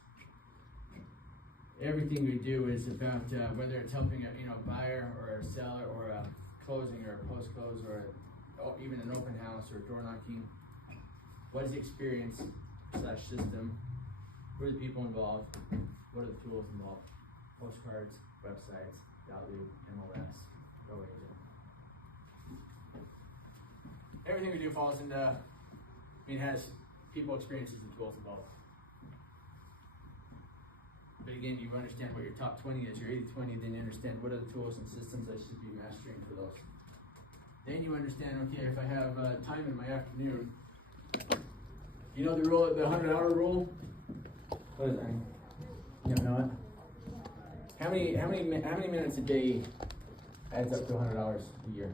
Everything we do is about whether it's helping a buyer or a seller or a closing or a post-close or even an open house or door knocking. What is the experience / system? Who are the people involved? What are the tools involved? Postcards, websites, value, MLS, go agent. Everything we do falls into, has people, experiences, and tools involved. But again, you understand what your top 20 is, your 80-20, then you understand what are the tools and systems I should be mastering for those. Then you understand, okay, if I have time in my afternoon, you know the rule, the 100-hour rule? What is that? You don't know it? How many minutes a day adds up to 100 hours a year?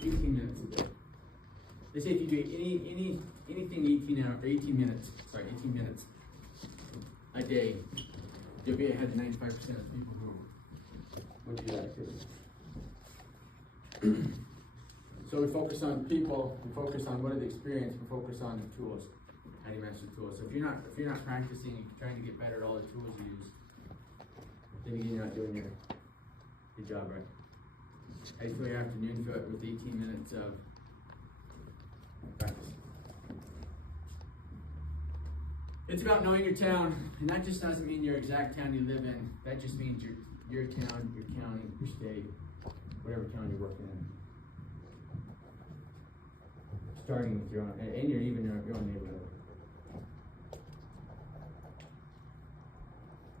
18 minutes a day. They say if you do anything 18 minutes a day, you'll be ahead of 95% of people who would do that activity. So we focus on people, we focus on what are the experience, we focus on the tools. How do you master the tools? So if you're not practicing, you're trying to get better at all the tools you use, then again you're not doing your job right. I used to your afternoon with 18 minutes of practice. It's about knowing your town, and that just doesn't mean your exact town you live in. That just means your town, your county, your state, whatever town you're working in. Starting with your own, and your own neighborhood.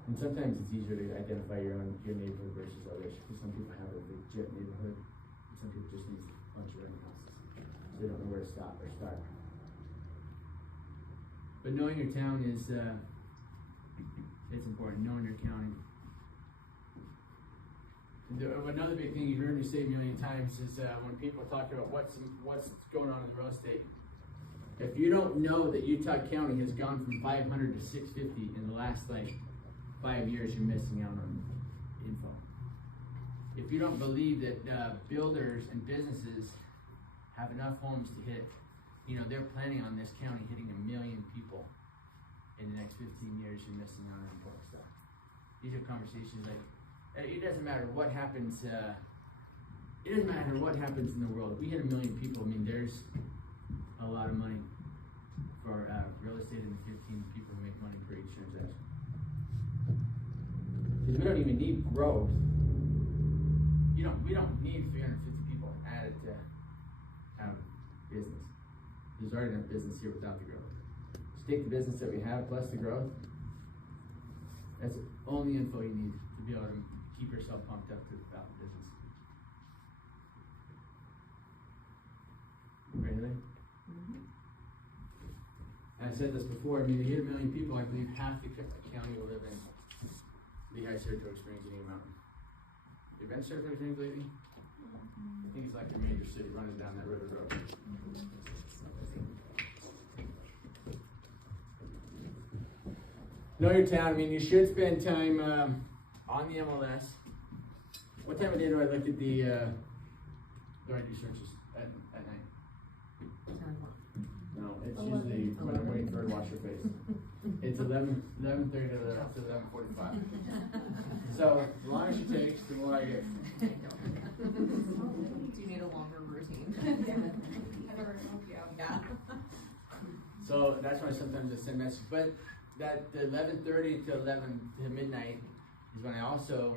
And sometimes it's easier to identify your neighborhood versus others, because some people have a legit neighborhood, and some people just need a bunch of rental houses. So they don't know where to stop or start. But knowing your town is it's important. Knowing your county. Another big thing you've heard me say a million times is when people talk about what's going on in real estate. If you don't know that Utah County has gone from 500 to 650 in the last 5 years, you're missing out on info. If you don't believe that builders and businesses have enough homes to hit, they're planning on this county hitting 1 million people in the next 15 years, you're missing out on important stuff. These are conversations it doesn't matter what happens. It doesn't matter what happens in the world. If we hit 1 million people, there's a lot of money for real estate and 15 people who make money for each transaction. Because we don't even need growth. We don't need 350 people added to have business. There's already enough business here without the growth. Just take the business that we have plus the growth. That's the only info you need to be able to keep yourself pumped up about the business. Really? I said this before, I mean, to hit 1 million people, I believe half the county will live in Lehigh, Saratoga Springs, and Eagle Mountain. You been to Saratoga Springs lately? I think it's like a major city running down that river road. Know your town. I mean, you should spend time on the MLS. What time of day do I look at the, do I do searches at night? 10 o'clock. No, it's usually when I'm waiting for her to wash her face. It's 11:30 to 11:45. So, the longer she takes, the more I get. Do you need a longer routine? Yeah. So, that's why sometimes I send messages. But that the 11:30 to 11 to midnight is when I also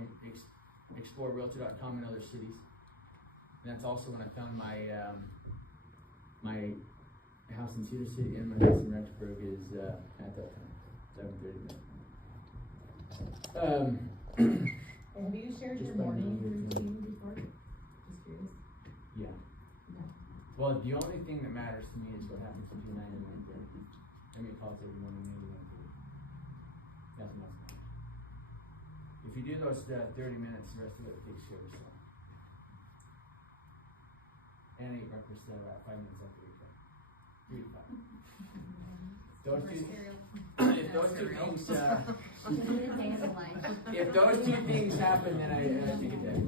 explore realtor.com in other cities. And that's also when I found my my house in Cedar City and my house in Rexburg is at that time, 11:30. Have you shared Just your by morning morning routine. routine before? Just curious. Yeah. No. Well, the only thing that matters to me is what happens between 9 and 9:30. I mean, calls every morning, maybe 9:30. Nothing else matters. If you do those 30 minutes, the rest of it takes care of itself. And I eat breakfast about 5 minutes after we go. 3 to 5. Those two, if those two things, if those two things happen, then I take a day.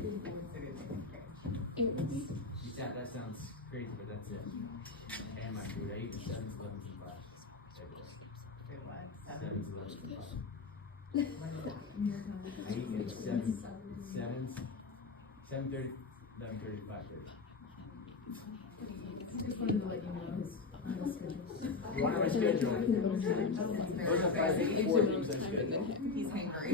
That sounds crazy, but that's it. And my food, I eat 7s, 11s, and 5s every day. 7s, 11s, and 5s. I eat at 7s, 7:30, 11:30, 5:30. Just wanted to let you know. You want my schedule? Those are 5 to 4 things on schedule. He's hangry.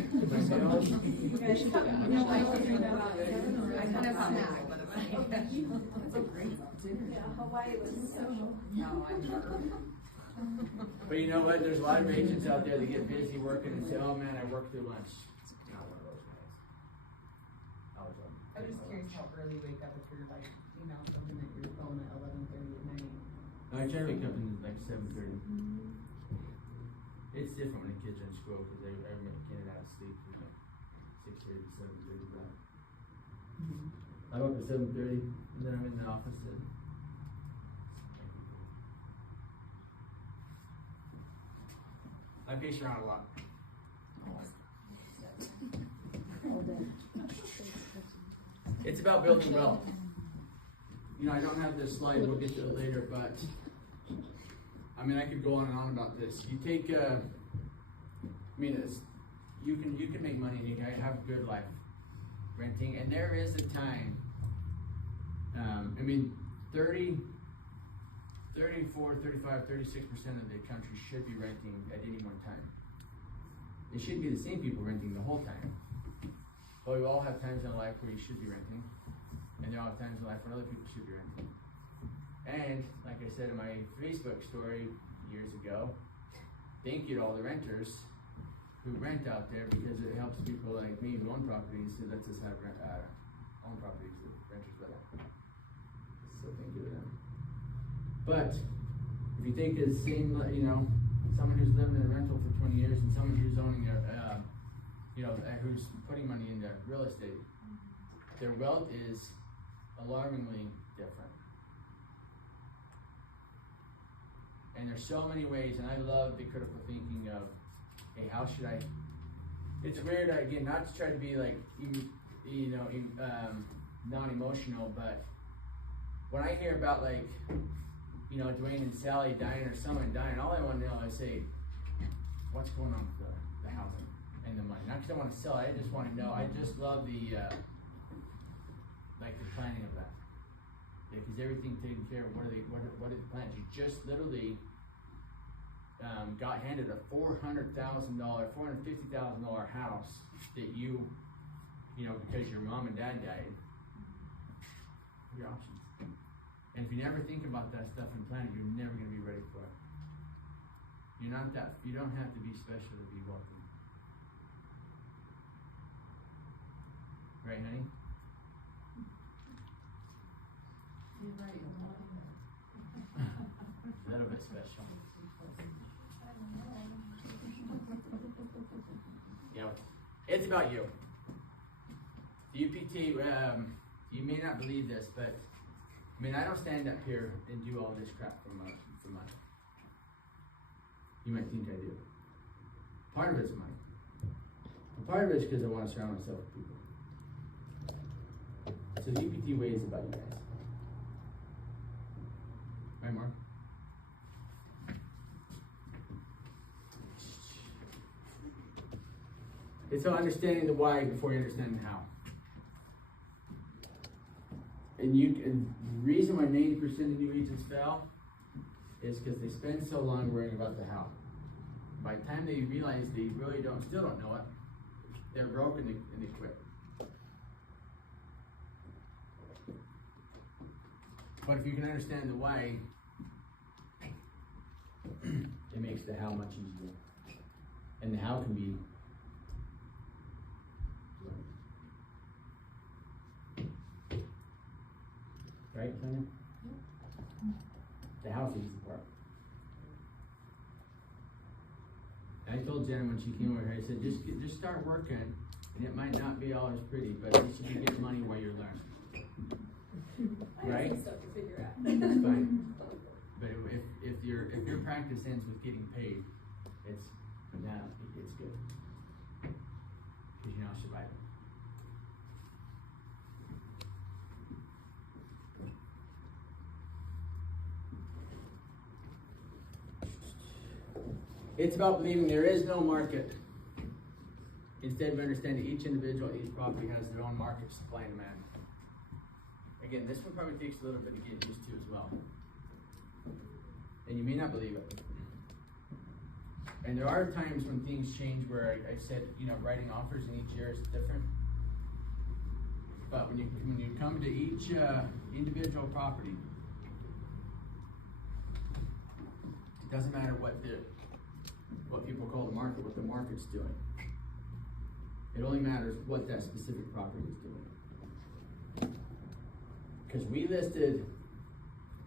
I kind of found that, but That's a great dinner. Yeah, Hawaii was so. no, I'm sure. But you know what? There's a lot of agents out there that get busy working and say, "Oh man, I work through lunch." Not one of those guys. I'm just curious how early you wake up if you're like email something at your phone at 11:30 at night. I try to wake up in like 7:30. It's different when the kids are in school because I get it out of sleep from like 6:30 to 7:30. But I'm up at 7:30 and then I'm in the office at. I pace around a lot. It's about building wealth. You know, I don't have this slide, we'll get to it later, but I mean, I could go on and on about this. You take, I mean, you can make money and you can have a good life renting, and there is a time, I mean, 34, 35, 36% of the country should be renting at any one time. It shouldn't be the same people renting the whole time. But we all have times in our life where you should be renting, and there are times in life when other people should be renting. And like I said in my Facebook story years ago, thank you to all the renters who rent out there, because it helps people like me who own properties. It lets us have own properties that renters let out. So thank you to them. But if you think it's the same, you know, someone who's lived in a rental for 20 years and someone who's owning who's putting money into real estate, their wealth is alarmingly different. And there's so many ways, and I love the critical thinking of, hey, how should I? It's weird, again, not to try to be like, non-emotional, but when I hear about like, you know, Dwayne and Sally dying or someone dying, all I want to know is, say, what's going on with the housing and the money? Not because I want to sell it, I just want to know. I just love the planning of that. Yeah, because everything taken care of. What are the plans? You just literally got handed a $450,000 house that you know, because your mom and dad died, what are your options? And if you never think about that stuff and plan it, you're never gonna be ready for it. You don't have to be special to be welcome. Right, honey? You're right. A little bit special. Yeah, it's about you. The UPT, you may not believe this, but I mean, I don't stand up here and do all this crap for money. You might think I do. Part of it's money. And part of it is because I want to surround myself with people. So the UPT Way is about you guys. Right, Mark? It's about understanding the why before you understand the how. And the reason why 90% of new agents fail is because they spend so long worrying about the how. By the time they realize they really still don't know it, they're broken and they quit. But if you can understand the why, it makes the how much easier. And the how can be right, Tanya? The house is the part. I told Jenna when she came over here, I said, just start working, and it might not be all as pretty, but at least you can get money while you're learning. Right? I have some stuff to figure out. That's fine. But if your practice ends with getting paid, it's good. Because you're now surviving. It's about believing there is no market. Instead of understanding each individual, each property has their own market, supply and demand. Again, this one probably takes a little bit to get used to as well. And you may not believe it. And there are times when things change where I said, you know, writing offers in each year is different. But when you come to each individual property, it doesn't matter what people call the market, what the market's doing. It only matters what that specific property is doing. Because we listed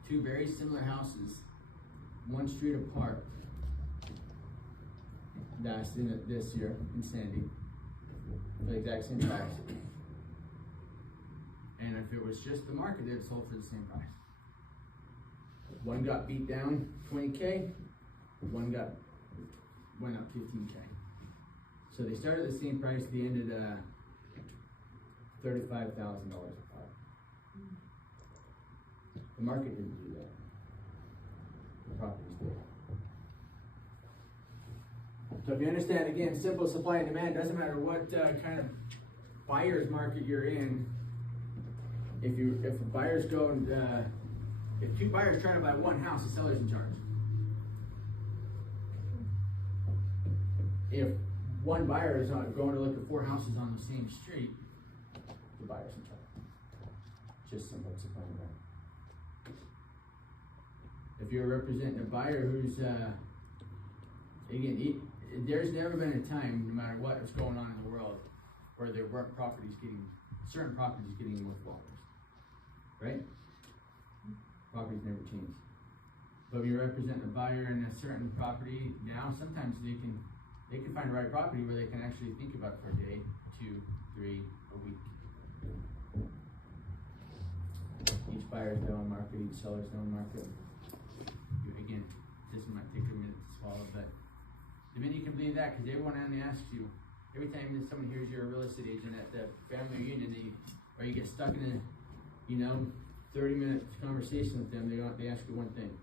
two very similar houses, one street apart, this year in Sandy, for the exact same price. And if it was just the market, they'd sold for the same price. One got beat down 20K, one went up 15K. So they started at the same price, they ended $35,000 apart. The market didn't do that. The properties did. So if you understand, again, simple supply and demand, doesn't matter what kind of buyer's market you're in. If a buyer's go and if two buyers try to buy one house, the seller's in charge. If one buyer is going to look at 4 houses on the same street, the buyer's in charge. Just simple supply and demand. If you're representing a buyer who's, again, there's never been a time, no matter what is going on in the world, where there weren't certain properties getting worthwhile, right? Properties never change. But if you're representing a buyer in a certain property, now sometimes they can find the right property where they can actually think about it for a day, 2, 3, a week. Each buyer's their own market, each seller's their own market. Again, this might take a minute to swallow, but the minute you can believe that, because everyone only asks you, every time that someone hears you're a real estate agent at the family reunion, or you get stuck in a, 30-minute conversation with them, they ask you one thing.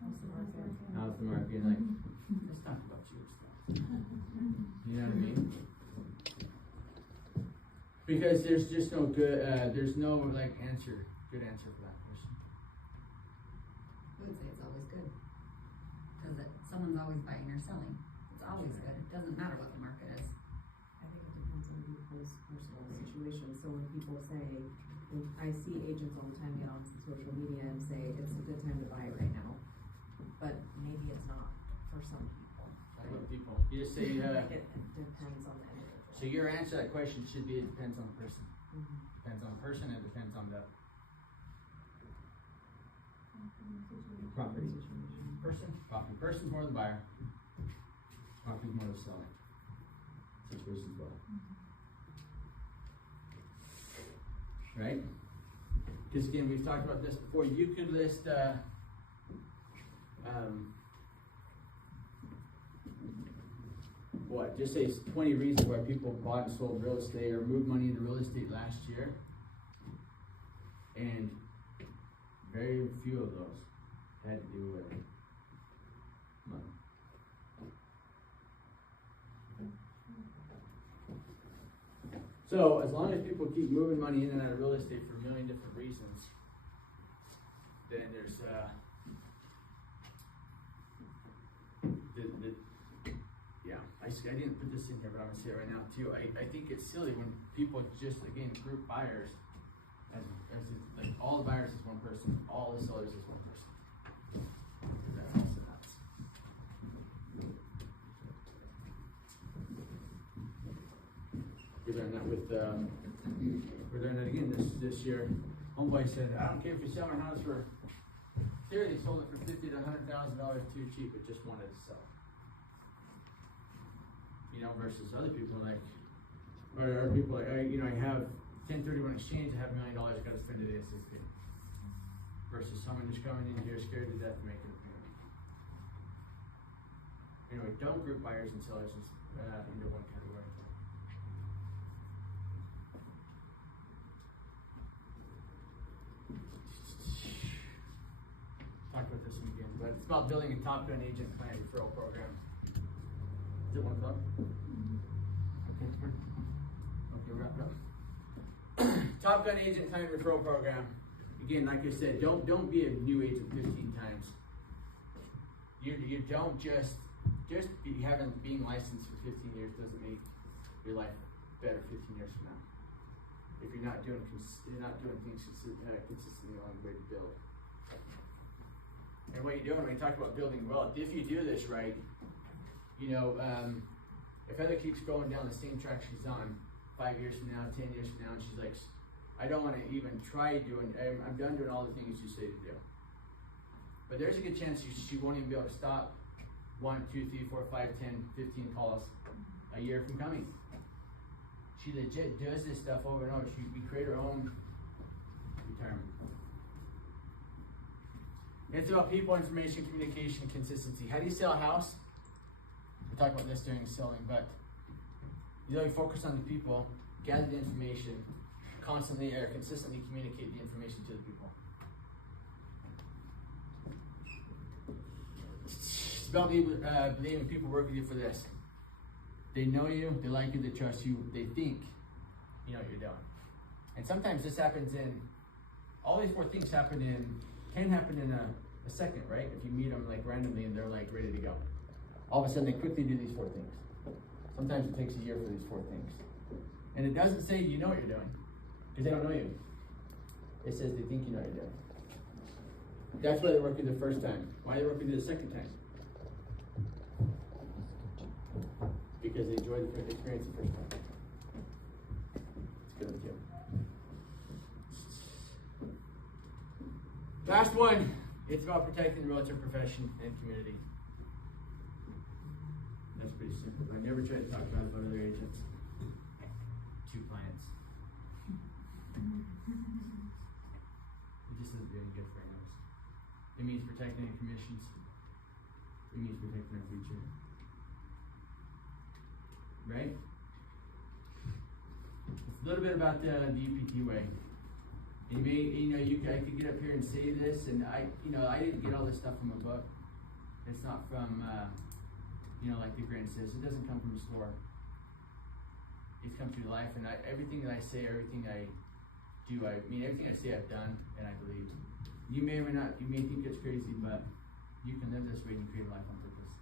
How's the market? How's the market? And like, let's talk about you. You know what I mean? Because there's just no good, there's no good answer for that question. I would say it's always good. Because someone's always buying or selling. It's always good. It doesn't matter what the market is. I think it depends on people's personal situation, so when people say, when I see agents all the time get on social media and say, it's a good time to buy right now, but maybe it's not for some people. Like what people? You just say, It depends on the individual. so your answer to that question should be, it depends on the person. Mhm. Depends on the person, it depends on the property. Person's more the buyer. Property's more the seller. So person's well. Right? Because again, we've talked about this before. You could list just say 20 reasons why people bought and sold real estate or moved money into real estate last year. And very few of those had to do with money. So as long as people keep moving money in and out of real estate for a million different reasons, then there's I didn't put this in here, but I'm gonna say it right now too. I think it's silly when people just again group buyers as like all the buyers is one person, all the sellers is one person. That's nuts. We learned that with we learned that again this year. Homeboy said, I don't care if you sell my house for here, they sold it for $50,000 to $100,000 too cheap, but just wanted to sell. You know, versus other people like, or people like, I have 1031 exchange, I have $1 million, I gotta spend it ASAP. Versus someone just coming in here scared to death to make it a payment. Anyway, don't group buyers and sellers into one category. Talk about this one again, but it's about building a Top Gun agent client referral program. Is it 1 o'clock? Okay, wrap it up. Top Gun agent client referral program. Again, like I said, don't be a new agent 15 times. You don't just being licensed for 15 years doesn't make your life better 15 years from now. If you're not doing things consistently along the way to build. And what you're doing when you talk about building wealth, if you do this right, if Heather keeps going down the same track she's on 5 years from now, 10 years from now, and she's like, I don't want to even try doing, I'm done doing all the things you say to do. But there's a good chance she won't even be able to stop 1, 2, 3, 4, 5, 10, 15 calls a year from coming. She legit does this stuff over and over. We create her own retirement. It's about people, information, communication, consistency. How do you sell a house? We'll talk about this during selling, but you focus on the people, gather the information, constantly or consistently communicate the information to the people. It's about believing people work with you for this. They know you, they like you, they trust you, they think you know what you're doing. And sometimes this happens all these 4 things can happen in a second, right? If you meet them like randomly and they're like ready to go. All of a sudden they quickly do these 4 things. Sometimes it takes a year for these 4 things. And it doesn't say you know what you're doing, because they don't know you. It says they think you know what you're doing. That's why they work with you the first time. Why they work with you the second time? Because they enjoy the experience the first time. It's good too. Last one, it's about protecting the realtor profession and community. That's pretty simple. I never try to talk about other agents. 2 clients. It just doesn't do any good for anyone. It means protecting our commissions. It means protecting our future. Right? It's a little bit about the UPT way. And I could get up here and say this, and I didn't get all this stuff from a book. It's not from, like the Grand says, it doesn't come from a store. It's come through life, and everything that I say, everything I do, everything I say I've done, and I believe. You may or may not, you may think it's crazy, but you can live this way and create a life on purpose.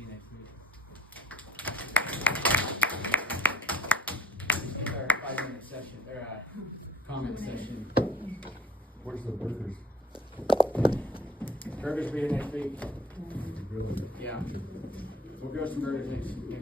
See you next week. Our 5-minute session, or comment session. Where's the burgers? Burgers will be here next week. Really? Yeah. We'll go some burgers next week.